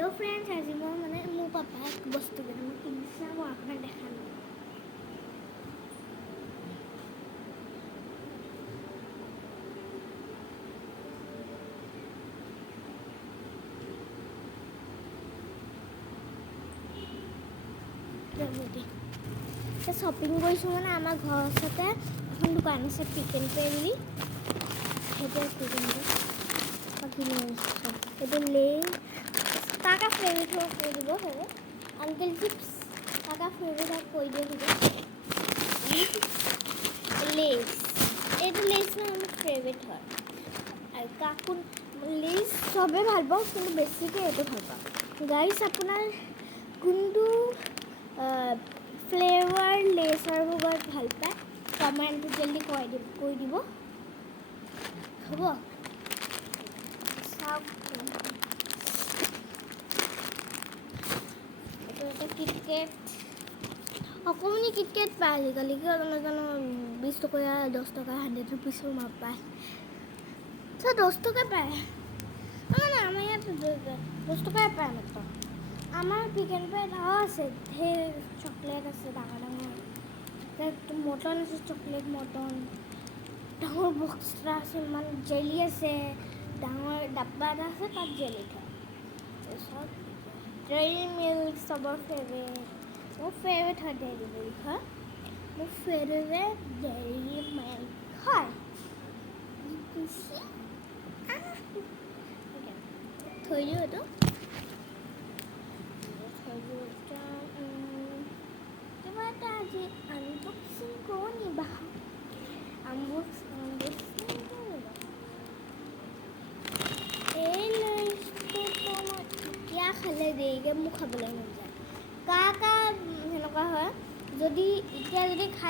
hello friends, आज मैं मैंने मो पापा एक वस्तु के मैं किनसा वो आपने देखा शॉपिंग মানে আমার ঘর সাথে এখন দোকান আছে পিক এন্ড পে বুলি হেতে পিক এন্ড পে কিনে এটা লে টাকা ফেভারিট করে দিব হবে আঙ্কেল চিপস টাকা ফেভারিট করে দিব লেস এটা লেস না আমার ফেভারিট হয় আর কাকুন লেস সবে ভাল পাওঁ কিন্তু বেছিকৈ এইটো ভাল পাওঁ গাইজ আপোনাৰ কোনটো ফ্লেভার লেসার বহুত ভাল পায় কমেন্ট জলদি কৈ দিব হ'ব সব এটা কিটকেট অকণমানি কিটকেট পায় আজিকালি কিয় নাজানো 20 টকা 10 টকা 100 रुपीसৰ মাপ পায় তো 10 টকা পায় না আমাৰ ইয়াত 10 টকাই পায় মাত্ৰ আমাৰ পিক এন্ড পে আছে ঢেৰ চকলেট আছে ডাঙৰ ডাঙৰ মটন আছে চকলেট মটন ডাঙৰ বক্স এটা আছে ইমান জেলি আছে ডাঙৰ ডাব্বা এটা আছে তাত জেলি থয় তাৰপিছত ডেইৰী মিল্ক চবৰ ফেভৰেট মোৰ ফেভৰেট হয় ডেইৰী মিল্ক হয় মোৰ ফেভৰেট ডেইৰী মিল্ক হয় থৈ দিওঁ এইটো আজি আনবক্সিং কৰোঁ নি বাহা আনবক্সিং এই লৈছোঁ মই এতিয়া খালে দেৰিকৈ মোক খাবলৈ মন যায় কা সেনেকুৱা হয় যদি এতিয়া যদি খাই